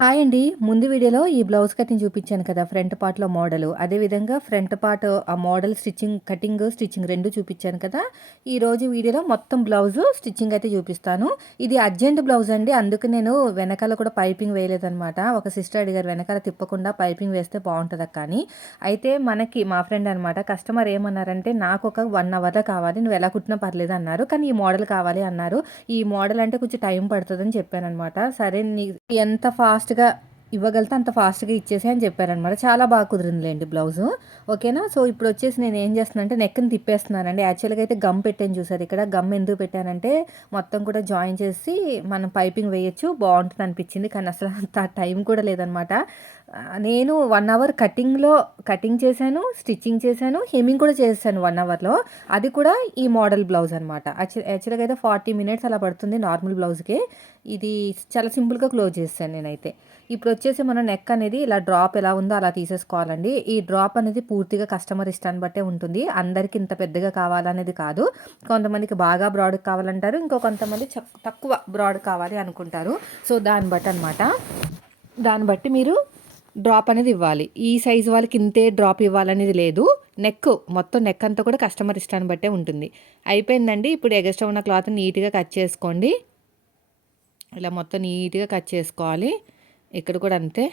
Hi అండి. ముందు వీడియోలో ఈ బ్లౌజ్ కటింగ్ చూపించాను కదా! ఫ్రంట్ పార్ట్‌లో మోడలు. అదేవిధంగా ఫ్రంట్ పార్ట్ ఆ మోడల్ స్టిచ్చింగ్ కటింగ్, స్టిచ్చింగ్ రెండు చూపించాను కదా! ఈరోజు వీడియోలో మొత్తం బ్లౌజు స్టిచ్చింగ్ అయితే చూపిస్తాను. ఇది అర్జెంట్ బ్లౌజ్ అండి. అందుకు నేను వెనకాల కూడా పైపింగ్ వేయలేదనమాట. ఒక సిస్టర్ అడిగారు వెనకాల తిప్పకుండా పైపింగ్ వేస్తే బాగుంటుందా కానీ అయితే మనకి మా ఫ్రెండ్ అనమాట. కస్టమర్ ఏమన్నారంటే నాకు ఒక వన్ అవర్‌లో కావాలి. నువ్వు ఎలా కుట్టినా పర్లేదు అన్నారు. కానీ ఈ మోడల్ కావాలి అన్నారు. ఈ మోడల్ అంటే కొంచెం టైం పడుతుందని చెప్పాను అనమాట సరే నీ ఎంత ఫాస్ట్‌గా ఇవ్వగలితే అంత ఫాస్ట్‌గా ఇచ్చేసి అని చెప్పారనమాట. చాలా బాగా కుదిరిందిలేండి బ్లౌజు. ఓకేనా? సో, ఇప్పుడు వచ్చేసి నేను ఏం చేస్తున్నానంటే నెక్‌ని తిప్పేస్తున్నానండి. యాక్చువల్‌గా అయితే గమ్ పెట్టాను చూసారు ఇక్కడ. గమ్ ఎందుకు పెట్టానంటే మొత్తం కూడా జాయిన్ చేసి మనం పైపింగ్ వేయచ్చు బాగుంటుంది అనిపించింది కానీ అసలు అంత టైం కూడా లేదనమాట. నేను వన్ అవర్ కటింగ్‌లో కటింగ్ చేశాను, స్టిచ్చింగ్ చేశాను, హెమ్మింగ్ కూడా చేశాను వన్ అవర్‌లో. అది కూడా ఈ మోడల్ బ్లౌజ్ అనమాట. యాక్చు యాక్చువల్‌గా అయితే 40 మినిట్స్ అలా పడుతుంది నార్మల్ బ్లౌజ్‌కి. ఇది చాలా సింపుల్‌గా క్లోజ్ చేసేసాను నేనైతే. ఇప్పుడు వచ్చేసి మనం నెక్ అనేది ఇలా డ్రాప్ ఎలా ఉందో అలా తీసేసుకోవాలండి. ఈ డ్రాప్ అనేది పూర్తిగా కస్టమర్ ఇష్టాన్ని బట్టే ఉంటుంది. అందరికి ఇంత పెద్దగా కావాలనేది కాదు. కొంతమందికి బాగా బ్రాడ్ కావాలంటారు. ఇంకో కొంతమంది తక్కువ బ్రాడ్ కావాలి అనుకుంటారు. సో, దాన్ని బట్టి అనమాట. దాన్ని బట్టి మీరు డ్రాప్ అనేది ఇవ్వాలి. ఈ సైజ్ వాళ్ళకి ఇంతే డ్రాప్ ఇవ్వాలనేది లేదు. నెక్ మొత్తం నెక్ అంతా కూడా కస్టమర్ ఇష్టాన్ని బట్టే ఉంటుంది. అయిపోయిందండి. ఇప్పుడు ఎగస్ట్రా ఉన్న క్లాత్‌ని నీట్‌గా కట్ చేసుకోండి. ఇలా మొత్తం నీట్‌గా కట్ చేసుకోవాలి. ఇక్కడ కూడా అంతే.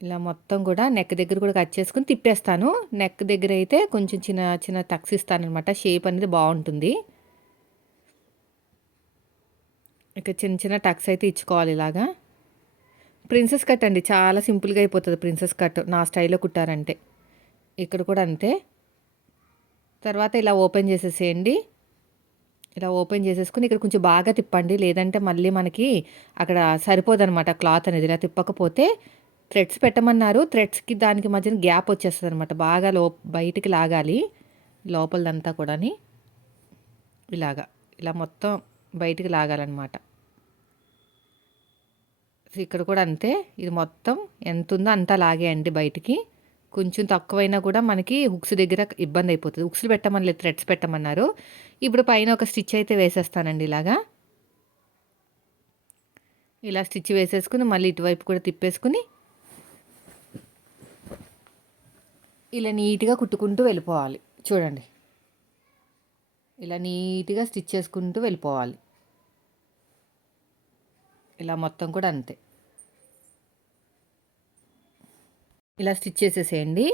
ఇలా మొత్తం కూడా నెక్ దగ్గర కూడా కట్ చేసుకుని తిప్పేస్తాను. నెక్ దగ్గర అయితే కొంచెం చిన్న చిన్న టక్స్ ఇస్తాననమాట. షేప్ అనేది బాగుంటుంది ఇక చిన్న చిన్న టక్స్ అయితే ఇచ్చుకోవాలి ఇలాగా. ప్రిన్సెస్ కట్ అండి. చాలా సింపుల్‌గా అయిపోతుంది ప్రిన్సెస్ కట్ నా స్టైల్‌లో కుట్టారంటే. ఇక్కడ కూడా అంతే. తర్వాత ఇలా ఓపెన్ చేసేసేయండి. ఇలా ఓపెన్ చేసేసుకుని ఇక్కడ కొంచెం బాగా తిప్పండి. లేదంటే మళ్ళీ మనకి అక్కడ సరిపోదనమాట క్లాత్ అనేది. ఇలా తిప్పకపోతే థ్రెడ్స్ పెట్టమన్నారు. థ్రెడ్స్‌కి దానికి మధ్యన గ్యాప్ వచ్చేస్తుంది అనమాట బాగా లో బయటికి లాగాలి. లోపలదంతా కూడాని. ఇలాగా. ఇలా మొత్తం బయటికి లాగాలన్నమాట ఇక్కడ కూడా అంతే. ఇది మొత్తం ఎంత ఉందో అంతా లాగేయండి బయటికి. కొంచెం తక్కువైనా కూడా మనకి హుక్స్ దగ్గర ఇబ్బంది అయిపోతుంది హుక్స్‌లు పెట్టమనలేదు థ్రెడ్స్ పెట్టమన్నారు. ఇప్పుడు పైన ఒక స్టిచ్ అయితే వేసేస్తానండి ఇలాగా. ఇలా స్టిచ్ వేసేసుకుని మళ్ళీ ఇటువైపు కూడా తిప్పేసుకుని ఇలా నీట్‌గా కుట్టుకుంటూ వెళ్ళిపోవాలి. చూడండి. ఇలా నీట్‌గా స్టిచ్ చేసుకుంటూ వెళ్ళిపోవాలి. ఇలా మొత్తం కూడా అంతే. ఇలా స్టిచ్ చేసేసేయండి.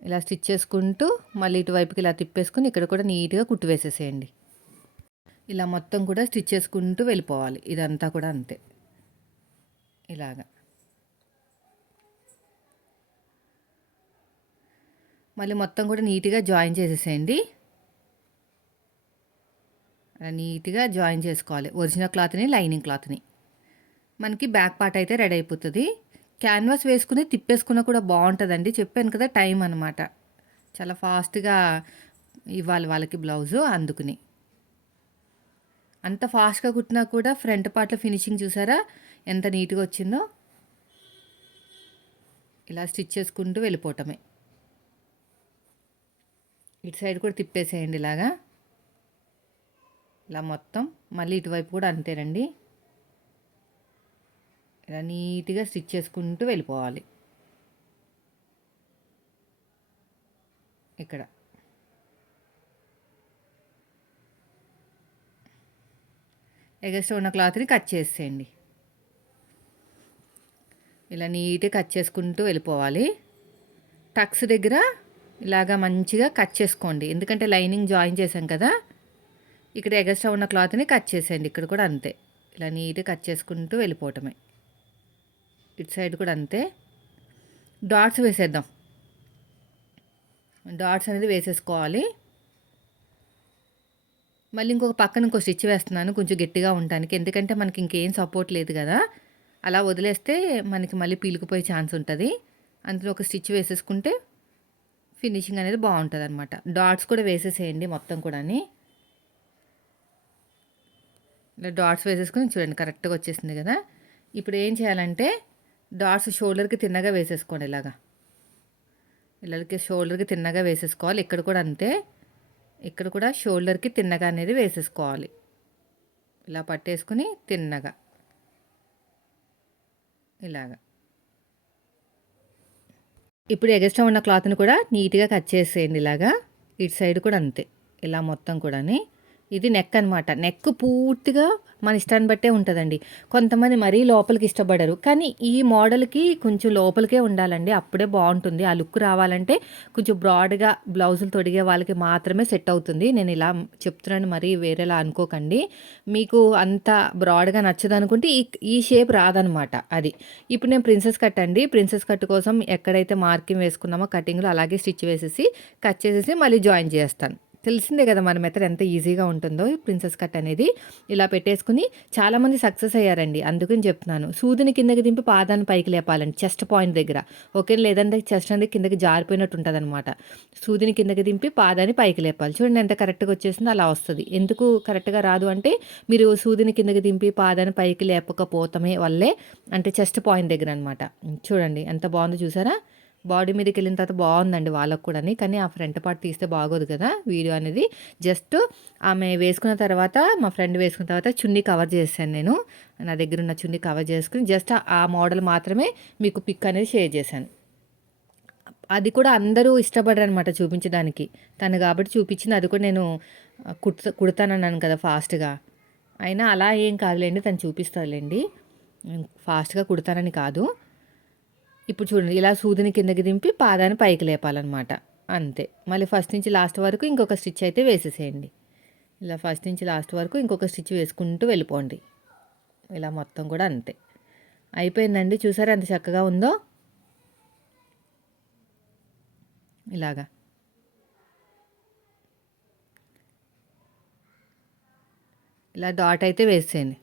ఇలా స్టిచ్ చేసుకుంటూ మళ్ళీ ఇటువైపుకి ఇలా తిప్పేసుకొని ఇక్కడ కూడా నీట్‌గా కుట్టు వేసేసేయండి. ఇలా మొత్తం కూడా స్టిచ్ చేసుకుంటూ వెళ్ళిపోవాలి. ఇదంతా కూడా అంతే. ఇలాగా. మళ్ళీ మొత్తం కూడా నీట్‌గా జాయిన్ చేసేసేయండి. అలా నీట్‌గా జాయిన్ చేసుకోవాలి. ఒరిజినల్ క్లాత్‌ని, లైనింగ్ క్లాత్‌ని. మనకి బ్యాక్ పార్ట్ అయితే రెడీ అయిపోతుంది క్యాన్వాస్ వేసుకుని తిప్పేసుకున్న కూడా బాగుంటుందండి చెప్పాను కదా! టైం అనమాట. చాలా ఫాస్ట్‌గా ఇవ్వాలి వాళ్ళకి బ్లౌజు అందుకుని అంత ఫాస్ట్‌గా కుట్టినా కూడా ఫ్రంట్ పార్ట్‌లో ఫినిషింగ్ చూసారా? ఎంత నీట్‌గా వచ్చిందో. ఇలా స్టిచ్ చేసుకుంటూ వెళ్ళిపోవటమే. ఇటు సైడ్ కూడా తిప్పేసేయండి ఇలాగా. ఇలా మొత్తం మళ్ళీ ఇటువైపు కూడా అంతేనండి. ఇలా నీట్‌గా స్టిచ్ చేసుకుంటూ వెళ్ళిపోవాలి. ఇక్కడ. ఎగస్ట్ ఉన్న క్లాత్‌ని కట్ చేసేయండి. ఇలా నీట్‌గా కట్ చేసుకుంటూ వెళ్ళిపోవాలి. టక్స్ దగ్గర ఇలాగా మంచిగా కట్ చేసుకోండి. ఎందుకంటే లైనింగ్ జాయిన్ చేసాం కదా! ఇక్కడ ఎగస్ట్రా ఉన్న క్లాత్‌ని కట్ చేసేయండి. ఇక్కడ కూడా అంతే. ఇలా నీట్‌గా కట్ చేసుకుంటూ వెళ్ళిపోవటమే. ఇటు సైడ్ కూడా అంతే. డాట్స్ వేసేద్దాం. డాట్స్ అనేది వేసేసుకోవాలి. మళ్ళీ ఇంకొక పక్కన ఇంకో స్టిచ్ వేస్తున్నాను కొంచెం గట్టిగా ఉండటానికి. ఎందుకంటే మనకి ఇంకేం సపోర్ట్ లేదు కదా! అలా వదిలేస్తే మనకి మళ్ళీ పీలుకుపోయే ఛాన్స్ ఉంటుంది అందులో ఒక స్టిచ్ వేసేసుకుంటే ఫినిషింగ్ అనేది బాగుంటుంది అనమాట డాట్స్ కూడా వేసేసేయండి మొత్తం కూడాని. ఇలా డాట్స్ వేసేసుకుని చూడండి కరెక్ట్‌గా వచ్చేసింది కదా! ఇప్పుడు ఏం చేయాలంటే డాట్స్ షోల్డర్‌కి తిన్నగా వేసేసుకోండి ఇలాగా. ఇలాగే షోల్డర్‌కి తిన్నగా వేసేసుకోవాలి. ఇక్కడ కూడా అంతే. ఇక్కడ కూడా షోల్డర్‌కి తిన్నగా అనేది వేసేసుకోవాలి. ఇలా పట్టేసుకుని తిన్నగా ఇలాగా ఇప్పుడు ఎగస్ట్రా ఉన్న క్లాత్ని కూడా నీట్గా కట్ చేసేయండి ఇలాగా ఇటు సైడ్ కూడా అంతే ఇలా మొత్తం కూడాని ఇది నెక్ అనమాట నెక్ పూర్తిగా మన ఇష్టాన్ని బట్టే ఉంటుందండి. కొంతమంది మరీ లోపలికి ఇష్టపడరు. కానీ ఈ మోడల్కి కొంచెం లోపలికే ఉండాలండి. అప్పుడే బాగుంటుంది. ఆ లుక్ రావాలంటే కొంచెం బ్రాడ్గా బ్లౌజులు తొడిగే వాళ్ళకి మాత్రమే సెట్ అవుతుంది. నేను ఇలా చెప్తున్నాను మరీ వేరేలా అనుకోకండి. మీకు అంత బ్రాడ్గా నచ్చదు అనుకుంటే ఈ ఈ షేప్ రాదనమాట అది. ఇప్పుడు నేను ప్రిన్సెస్ కట్ అండి. ప్రిన్సెస్ కట్ కోసం ఎక్కడైతే మార్కింగ్ వేసుకున్నామో కటింగ్లో అలాగే స్టిచ్ వేసేసి కట్ చేసేసి మళ్ళీ జాయిన్ చేస్తాను. తెలిసిందే కదా మన మెథడ్ ఎంత ఈజీగా ఉంటుందో ప్రిన్సెస్ కట్ అనేది. ఇలా పెట్టేసుకుని చాలామంది సక్సెస్ అయ్యారండి అందుకని చెప్తున్నాను. సూదిని కిందకి దింపి పాదాన్ని పైకి లేపాలండి చెస్ట్ పాయింట్ దగ్గర. ఓకే లేదంటే చెస్ట్ అనేది కిందకి జారిపోయినట్టు ఉంటుంది అనమాట సూదిని కిందకి దింపి పాదాన్ని పైకి లేపాలి. చూడండి ఎంత కరెక్ట్గా వచ్చేసిందో అలా వస్తుంది. ఎందుకు కరెక్ట్గా రాదు అంటే మీరు సూదిని కిందకి దింపి పాదాన్ని పైకి లేపకపోతమే వల్లే అంటే చెస్ట్ పాయింట్ దగ్గర అనమాట చూడండి ఎంత బాగుందో చూసారా? బాడీ మీదకి వెళ్ళిన తర్వాత బాగుందండి వాళ్ళకు కూడా కానీ ఆ ఫ్రంట్ పార్ట్ తీస్తే బాగోదు కదా వీడియో అనేది. జస్ట్ ఆమె వేసుకున్న తర్వాత మా ఫ్రెండ్ వేసుకున్న తర్వాత చున్నీ కవర్ చేశాను నేను. నా దగ్గర ఉన్న చున్నీ కవర్ చేసుకుని జస్ట్ ఆ మోడల్ మాత్రమే మీకు పిక్ అనేది షేర్ చేశాను. అది కూడా అందరూ ఇష్టపడరు అనమాట చూపించడానికి. తను కాబట్టి చూపించింది. అది కూడా నేను కుడత కుడతానన్నాను కదా ఫాస్ట్గా. అయినా అలా ఏం కాదులేండి. తను చూపిస్తారులేండి ఫాస్ట్గా కుడతానని కాదు. ఇప్పుడు చూడండి ఇలా సూదిని కిందకి దింపి పాదాన్ని పైకి లేపాలన్నమాట. అంతే. మళ్ళీ ఫస్ట్ నుంచి లాస్ట్ వరకు ఇంకొక స్టిచ్ అయితే వేసేసేయండి. ఇలా ఫస్ట్ నుంచి లాస్ట్ వరకు ఇంకొక స్టిచ్ వేసుకుంటూ వెళ్ళిపోండి. ఇలా మొత్తం కూడా అంతే. అయిపోయిందండి. చూసారా ఎంత చక్కగా ఉందో? ఇలాగా. ఇలా డాట్ అయితే వేసేయండి.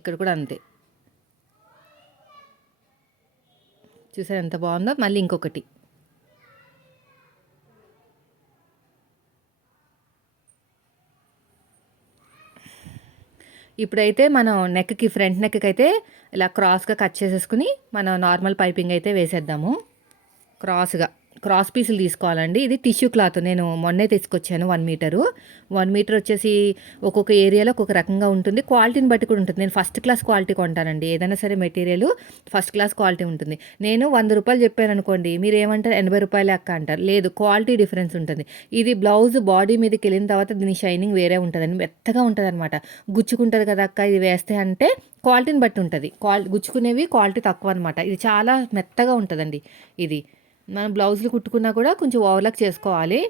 ఇక్కడ కూడా అంతే. చూసారు ఎంత బాగుందో? మళ్ళీ ఇంకొకటి. ఇప్పుడైతే మనం నెక్కి ఫ్రంట్ నెక్కి అయితే ఇలా క్రాస్గా కట్ చేసేసుకుని మనం నార్మల్ పైపింగ్ అయితే వేసేద్దాము. క్రాస్గా క్రాస్ పీసులు తీసుకోవాలండి. ఇది టిష్యూ క్లాత్. నేను మొన్నే తీసుకొచ్చాను వన్ మీటరు. వన్ మీటర్ వచ్చేసి ఒక్కొక్క ఏరియాలో ఒక్కొక్క రకంగా ఉంటుంది. క్వాలిటీని బట్టి కూడా ఉంటుంది. నేను ఫస్ట్ క్లాస్ క్వాలిటీ కొంటానండి. ఏదైనా సరే మెటీరియల్ ఫస్ట్ క్లాస్ క్వాలిటీ ఉంటుంది. నేను వంద రూపాయలు చెప్పాను అనుకోండి మీరు ఏమంటారు? ఎనభై రూపాయలు అక్క అంటారు. లేదు క్వాలిటీ డిఫరెన్స్ ఉంటుంది. ఇది బ్లౌజ్ బాడీ మీదకి వెళ్ళిన తర్వాత దీని షైనింగ్ వేరే ఉంటుందండి. మెత్తగా ఉంటుంది అనమాట గుచ్చుకుంటుంది కదా అక్క ఇది వేస్తే అంటే క్వాలిటీని బట్టి ఉంటుంది. క్వాలిటీ గుచ్చుకునేవి క్వాలిటీ తక్కువ అనమాట ఇది చాలా మెత్తగా ఉంటుందండి. ఇది. మనం బ్లౌజులు కుట్టుకున్నా కూడా కొంచెం ఓవర్లాక్ చేసుకోవాలి.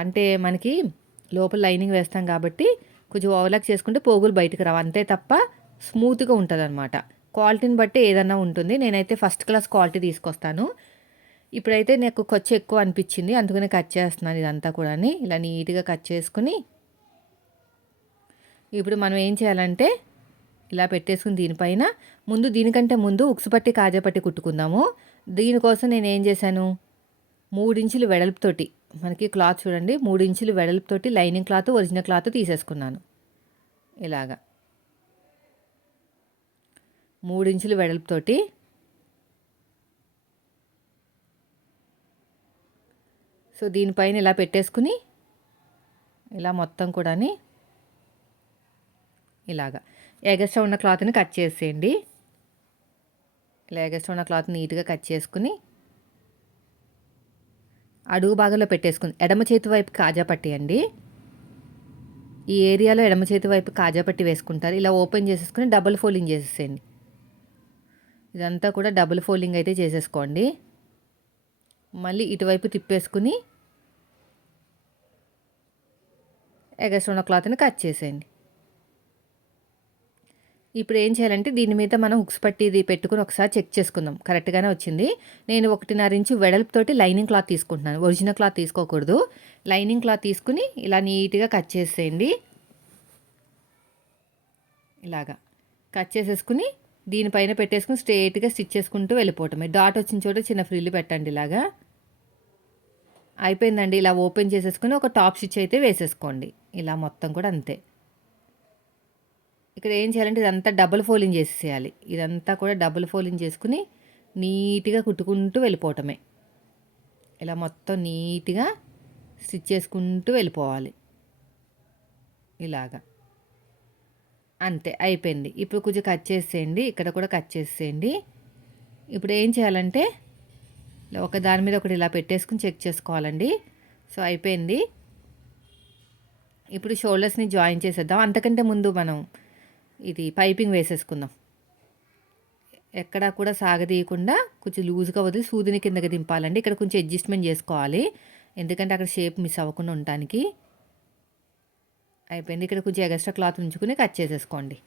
అంటే మనకి లోపల లైనింగ్ వేస్తాం కాబట్టి కొంచెం ఓవర్లాక్ చేసుకుంటే పోగులు బయటకు రావు. అంతే తప్ప స్మూత్గా ఉంటుంది అనమాట క్వాలిటీని బట్టి ఏదన్నా ఉంటుంది. నేనైతే ఫస్ట్ క్లాస్ క్వాలిటీ తీసుకొస్తాను. ఇప్పుడైతే నాకు ఖర్చు ఎక్కువ అనిపించింది. అందుకనే కట్ చేస్తున్నాను ఇదంతా కూడా ఇలా నీట్గా కట్ చేసుకుని ఇప్పుడు మనం ఏం చేయాలంటే ఇలా పెట్టేసుకుని దీనిపైన ముందు దీనికంటే ముందు ఉక్సుపట్టి పట్టి పట్టి కుట్టుకుందాము. దీనికోసం నేను ఏం చేశాను? మూడించులు వెడల్పుతోటి మనకి క్లాత్ చూడండి మూడించులు వెడల్పుతోటి లైనింగ్ క్లాత్ ఒరిజినల్ క్లాత్ తీసేసుకున్నాను. ఇలాగా. మూడించులు వెడల్పుతోటి సో దీనిపైన ఇలా పెట్టేసుకుని ఇలా మొత్తం కూడా ఇలాగా. ఎగస్ట్రా ఉన్న క్లాత్ని కట్ చేసేయండి. ఇలా ఉన్న క్లాత్ నీట్గా కట్ చేసుకుని అడుగు భాగంలో పెట్టేసుకుని ఎడమ చేతి వైపు కాజా పట్టి అండి. ఈ ఏరియాలో ఎడమ చేతి వైపు కాజా పట్టి వేసుకుంటారు. ఇలా ఓపెన్ చేసేసుకుని డబుల్ ఫోల్డింగ్ చేసేసేయండి. ఇదంతా కూడా డబుల్ ఫోల్డింగ్ అయితే చేసేసుకోండి. మళ్ళీ ఇటువైపు తిప్పేసుకుని ఎగస్ట్రోన క్లాత్ని కట్ చేసేయండి. ఇప్పుడు ఏం చేయాలంటే దీని మీద మనం హుక్స్ పట్టిది పెట్టుకుని ఒకసారి చెక్ చేసుకుందాం. కరెక్ట్గానే వచ్చింది. నేను ఒకటిన్నర ఇంచు వెడల్పుతోటి లైనింగ్ క్లాత్ తీసుకుంటున్నాను. ఒరిజినల్ క్లాత్ తీసుకోకూడదు. లైనింగ్ క్లాత్ తీసుకుని ఇలా నీట్గా కట్ చేసేయండి. ఇలాగా కట్ చేసేసుకుని దీనిపైన పెట్టేసుకుని స్ట్రేట్గా స్టిచ్ చేసుకుంటూ వెళ్ళిపోవటమే. డాట్ వచ్చిన చోట చిన్న ఫ్రిల్లు పెట్టండి ఇలాగా. అయిపోయిందండి. ఇలా ఓపెన్ చేసేసుకుని ఒక టాప్ స్టిచ్ అయితే వేసేసుకోండి. ఇలా మొత్తం కూడా అంతే. ఇక్కడ ఏం చేయాలంటే ఇదంతా డబుల్ ఫోలింగ్ చేసేయాలి ఇదంతా కూడా డబుల్ ఫోలింగ్ చేసుకుని నీట్గా కుట్టుకుంటూ వెళ్ళిపోవటమే. ఇలా మొత్తం నీట్గా స్టిచ్ చేసుకుంటూ వెళ్ళిపోవాలి. ఇలాగా. అంతే అయిపోయింది. ఇప్పుడు కొంచెం కట్ చేసేయండి. ఇక్కడ కూడా కట్ చేసేయండి. ఇప్పుడు ఏం చేయాలంటే ఒక దాని మీద ఒకటి ఇలా పెట్టేసుకుని చెక్ చేసుకోవాలండి. సో అయిపోయింది. ఇప్పుడు షోల్డర్స్ని జాయిన్ చేసేద్దాం. అంతకంటే ముందు మనం ఇది పైపింగ్ వేసేసుకుందాం. ఎక్కడా కూడా సాగదీయకుండా కొంచెం లూజ్గా వదిలి సూదిని కిందకి దింపాలండి. ఇక్కడ కొంచెం అడ్జస్ట్మెంట్ చేసుకోవాలి. ఎందుకంటే అక్కడ షేప్ మిస్ అవ్వకుండా ఉండటానికి. అయిపోయింది. ఇక్కడ కొంచెం ఎక్స్ట్రా క్లాత్ ఉంచుకుని కట్ చేసేసుకోండి.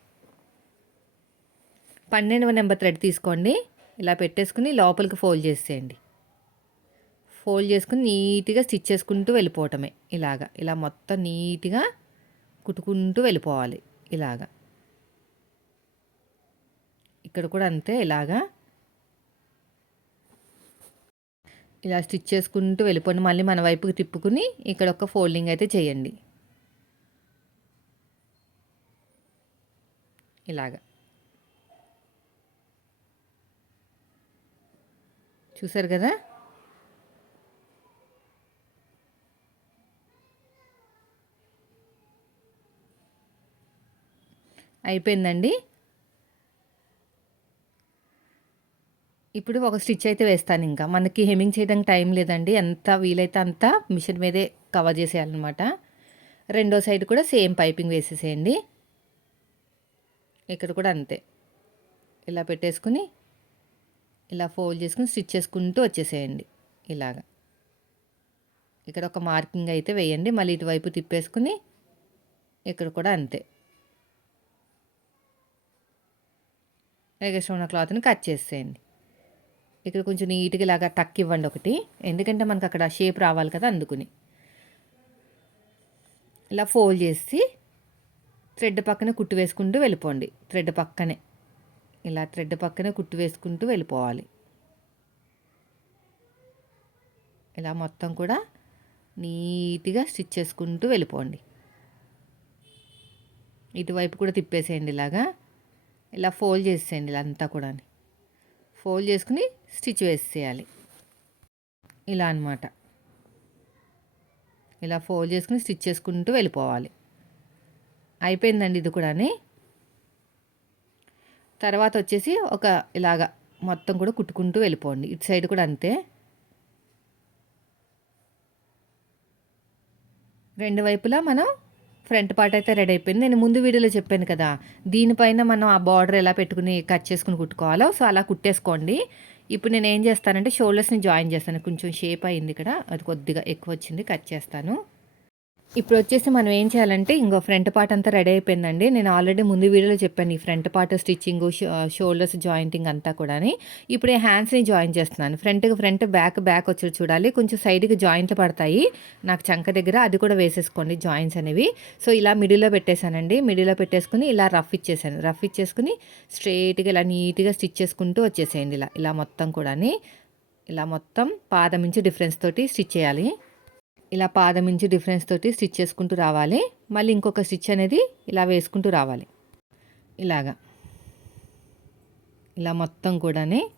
పన్నెండవ నెంబర్ థ్రెడ్ తీసుకోండి. ఇలా పెట్టేసుకుని లోపలికి ఫోల్డ్ చేసేయండి. ఫోల్డ్ చేసుకుని నీట్గా స్టిచ్ చేసుకుంటూ వెళ్ళిపోవటమే. ఇలాగా. ఇలా మొత్తం నీట్గా కుట్టుకుంటూ వెళ్ళిపోవాలి. ఇలాగా. ఇక్కడ కూడా అంతే ఇలాగా. ఇలా స్టిచ్ చేసుకుంటూ వెళ్ళిపోండి. మళ్ళీ మన వైపుకి తిప్పుకుని ఇక్కడ ఒక ఫోల్డింగ్ అయితే చేయండి. ఇలాగా. చూసారు కదా? అయిపోయిందండి. ఇప్పుడు ఒక స్టిచ్ అయితే వేస్తాను ఇంకా. మనకి హెమ్మింగ్ చేయడానికి టైం లేదండి. ఎంత వీలైతే అంత మిషన్ మీదే కవర్ చేసేయాలన్నమాట. రెండో సైడ్ కూడా సేమ్ పైపింగ్ వేసేసేయండి. ఇక్కడ కూడా అంతే. ఇలా పెట్టేసుకుని ఇలా ఫోల్డ్ చేసుకుని స్టిచ్ చేసుకుంటూ వచ్చేసేయండి. ఇలాగ. ఇక్కడ ఒక మార్కింగ్ అయితే వేయండి. మళ్ళీ ఇటువైపు తిప్పేసుకుని ఇక్కడ కూడా అంతే. ఎగస్ట్రా ఉన్న క్లాత్ని కట్ చేసేయండి ఇక్కడ కొంచెం నీట్గా ఇలాగా టక్ ఇవ్వండి ఒకటి. ఎందుకంటే మనకు అక్కడ షేప్ రావాలి కదా అందుకుని. ఇలా ఫోల్డ్ చేసి థ్రెడ్ పక్కనే కుట్టు వేసుకుంటూ వెళ్ళిపోండి. థ్రెడ్ పక్కనే. ఇలా థ్రెడ్ పక్కనే కుట్టు వేసుకుంటూ వెళ్ళిపోవాలి. ఇలా మొత్తం కూడా నీట్గా స్టిచ్ చేసుకుంటూ వెళ్ళిపోండి. ఇటువైపు కూడా తిప్పేసేయండి ఇలాగా. ఇలా ఫోల్డ్ చేసేయండి ఇలా అంతా కూడా ఫోల్డ్ చేసుకుని స్టిచ్ వేసేయాలి. ఇలా అనమాట ఇలా ఫోల్డ్ చేసుకుని స్టిచ్ చేసుకుంటూ వెళ్ళిపోవాలి. అయిపోయిందండి ఇది కూడా తర్వాత వచ్చేసి ఒక ఇలాగా మొత్తం కూడా కుట్టుకుంటూ వెళ్ళిపోండి. ఇటు సైడ్ కూడా అంతే. రెండు వైపులా మనం ఫ్రంట్ పార్ట్ అయితే రెడీ అయిపోయింది. నేను ముందు వీడియోలో చెప్పాను కదా దీనిపైన మనం ఆ బార్డర్ ఎలా పెట్టుకుని కట్ చేసుకుని కుట్టుకోవాలో సో అలా కుట్టేసుకోండి. ఇప్పుడు నేను ఏం చేస్తానంటే షోల్డర్స్ని జాయిన్ చేస్తాను. కొంచెం షేప్ అయింది ఇక్కడ అది కొద్దిగా ఎక్కువ వచ్చింది కట్ చేస్తాను. ఇప్పుడు వచ్చేసి మనం ఏం చేయాలంటే ఇంకో ఫ్రంట్ పార్ట్ అంతా రెడీ అయిపోయిందండి. నేను ఆల్రెడీ ముందు వీడియోలో చెప్పాను ఈ front part stitching shoulders jointing అంతా కూడా ఇప్పుడు ఈ హ్యాండ్స్ని జాయిన్ చేస్తున్నాను. ఫ్రంట్కి ఫ్రంట్ బ్యాక్ బ్యాక్ వచ్చి చూడాలి. కొంచెం సైడ్కి జాయింట్లు పడతాయి. నాకు చంక దగ్గర అది కూడా వేసేసుకోండి జాయింట్స్ అనేవి. సో ఇలా మిడిల్లో పెట్టేశానండి. మిడిల్లో పెట్టేసుకుని ఇలా రఫ్ ఇచ్చేసాను రఫ్ ఇచ్చేసుకుని స్ట్రైట్గా ఇలా నీట్గా స్టిచ్ చేసుకుంటూ వచ్చేసేయండి ఇలా. ఇలా మొత్తం కూడా ఇలా మొత్తం పాదం నుంచి డిఫరెన్స్ తోటి స్టిచ్ చేయాలి. ఇలా పాదం నుంచి డిఫరెన్స్ తోటి స్టిచ్ చేసుకుంటూ రావాలి. మళ్ళీ ఇంకొక స్టిచ్ అనేది ఇలా వేసుకుంటూ రావాలి. ఇలాగా. ఇలా మొత్తం కూడానే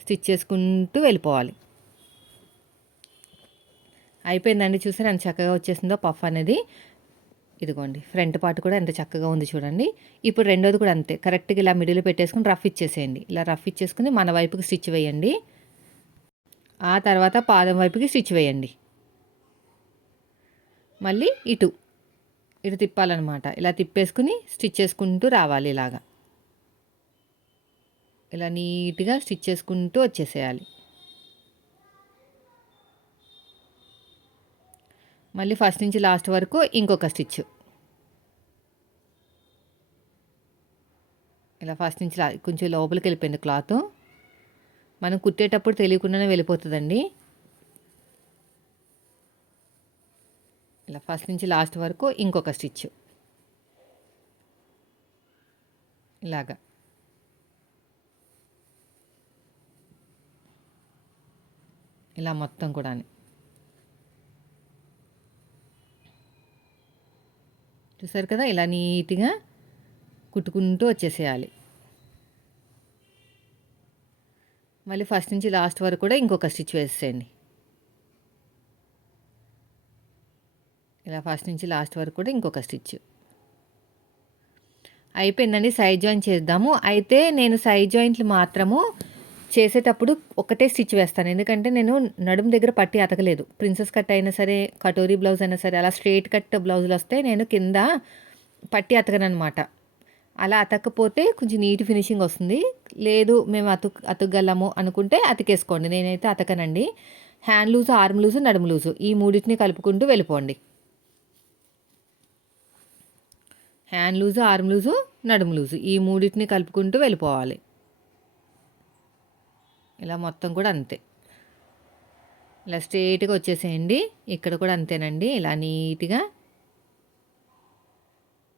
స్టిచ్ చేసుకుంటూ వెళ్ళిపోవాలి. అయిపోయిందండి చూసారు? ఎంత చక్కగా వచ్చేసిందో పఫ్ అనేది. ఇదిగోండి ఫ్రంట్ పార్ట్ కూడా ఎంత చక్కగా ఉంది చూడండి. ఇప్పుడు రెండోది కూడా అంతే. కరెక్ట్గా ఇలా మిడిల్ పెట్టేసుకుని రఫ్ ఇచ్చేసేయండి. ఇలా రఫ్ ఇచ్చేసుకుని మన వైపుకి స్టిచ్ వేయండి. ఆ తర్వాత పాదం వైపుకి స్టిచ్ వేయండి. మళ్ళీ ఇటు. ఇటు తిప్పాలన్నమాట. ఇలా తిప్పేసుకుని స్టిచ్ చేసుకుంటూ రావాలి ఇలాగా. ఇలా నీట్గా స్టిచ్ చేసుకుంటూ వచ్చేసేయాలి. మళ్ళీ ఫస్ట్ నుంచి లాస్ట్ వరకు ఇంకొక స్టిచ్. ఇలా ఫస్ట్ నుంచి కొంచెం లోపలికి వెళ్ళిపోయింది క్లాత్. మనం కుట్టేటప్పుడు తెలియకుండానే వెళ్ళిపోతుందండి. ఇలా ఫస్ట్ నుంచి లాస్ట్ వరకు ఇంకొక స్టిచ్ ఇలాగా. ఇలా మొత్తం కూడా చూసారు కదా? ఇలా నీట్గా కుట్టుకుంటూ వచ్చేసేయాలి. మళ్ళీ ఫస్ట్ నుంచి లాస్ట్ వరకు కూడా ఇంకొక స్టిచ్ వేసేయండి. ఇలా ఫస్ట్ నుంచి లాస్ట్ వరకు కూడా ఇంకొక స్టిచ్ అయిపోయిందండి సైడ్ జాయింట్ చేద్దాము. అయితే నేను సైడ్ జాయింట్లు మాత్రము చేసేటప్పుడు ఒకటే స్టిచ్ వేస్తాను. ఎందుకంటే నేను నడుము దగ్గర పట్టి అతకలేదు. ప్రిన్సెస్ కట్ అయినా సరే కటోరీ బ్లౌజ్ అయినా సరే అలా స్ట్రేట్ కట్ బ్లౌజులు వస్తే నేను కింద పట్టి అతకనమాట అలా అతకపోతే కొంచెం నీట్ ఫినిషింగ్ వస్తుంది. లేదు మేము అతుక్ అతకగలము అనుకుంటే అతికేసుకోండి. నేనైతే అతకనండి. హ్యాండ్ లూజు ఆర్మ్ లూజు నడుము లూజు ఈ మూడింటిని కలుపుకుంటూ వెళ్ళిపోండి. హ్యాండ్ లూజు ఆర్మ్ లూజు నడుము లూజు ఈ మూడింటిని కలుపుకుంటూ వెళ్ళిపోవాలి. ఇలా మొత్తం కూడా అంతే. ఇలా స్ట్రేట్గా వచ్చేసేయండి. ఇక్కడ కూడా అంతేనండి. ఇలా నీట్గా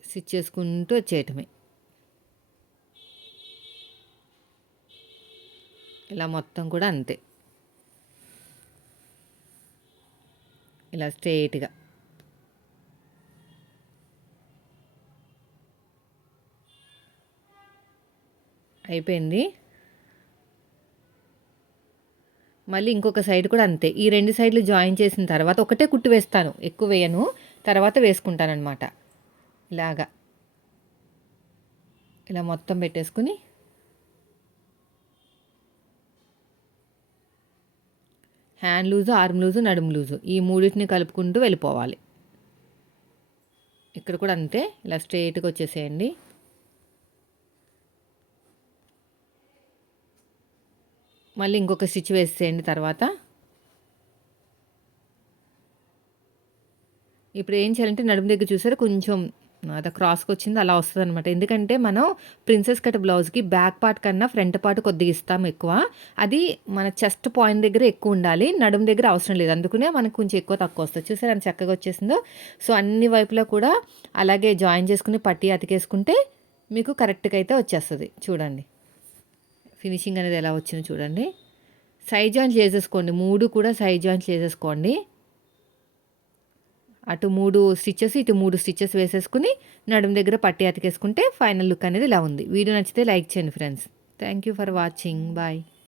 స్టిచ్ చేసుకుంటూ వచ్చేయటమే. ఇలా మొత్తం కూడా అంతే. ఇలా స్ట్రేట్గా. అయిపోయింది. మళ్ళీ ఇంకొక సైడ్ కూడా అంతే. ఈ రెండు సైడ్లు జాయిన్ చేసిన తర్వాత ఒకటే కుట్టు వేస్తాను. ఎక్కువ వేయను. తర్వాత వేసుకుంటానమాట ఇలాగా. ఇలా మొత్తం పెట్టేసుకుని. హ్యాండ్ లూజు ఆర్మ్ లూజు నడుము లూజు ఈ మూడింటిని కలుపుకుంటూ వెళ్ళిపోవాలి. ఇక్కడ కూడా అంతే. ఇలా స్ట్రైట్గా వచ్చేసేయండి. మళ్ళీ ఇంకొక స్టిచ్ వేసేయండి తర్వాత. ఇప్పుడు ఏం చేయాలంటే నడుము దగ్గర చూసారా? కొంచెం అది క్రాస్కి వచ్చింది అలా వస్తుంది అనమాట ఎందుకంటే మనం ప్రిన్సెస్ కట్ బ్లౌజ్కి బ్యాక్ పార్ట్ కన్నా ఫ్రంట్ పార్ట్ కొద్దిగా ఇస్తాం ఎక్కువ. అది మన చెస్ట్ పాయింట్ దగ్గర ఎక్కువ ఉండాలి నడుము దగ్గర అవసరం లేదు. అందుకనే మనకు కొంచెం ఎక్కువ తక్కువ వస్తుంది. చూసారు అని చక్కగా వచ్చేసిందో? సో అన్ని వైపులా కూడా అలాగే జాయిన్ చేసుకుని పట్టి అతికేసుకుంటే మీకు కరెక్ట్గా అయితే వచ్చేస్తుంది. చూడండి. ఫినిషింగ్ అనేది ఎలా వచ్చిందో చూడండి. సైడ్ జాయింట్ చేసేసుకోండి. మూడు కూడా సైడ్ జాయింట్ చేసేసుకోండి. అటు మూడు స్టిచ్చెస్ ఇటు మూడు స్టిచ్చెస్ వేసేసుకుని నడుము దగ్గర పట్టి అతికేసుకుంటే ఫైనల్ లుక్ అనేది ఇలా ఉంది. వీడియో నచ్చితే లైక్ చేయండి friends. Thank you for watching. Bye.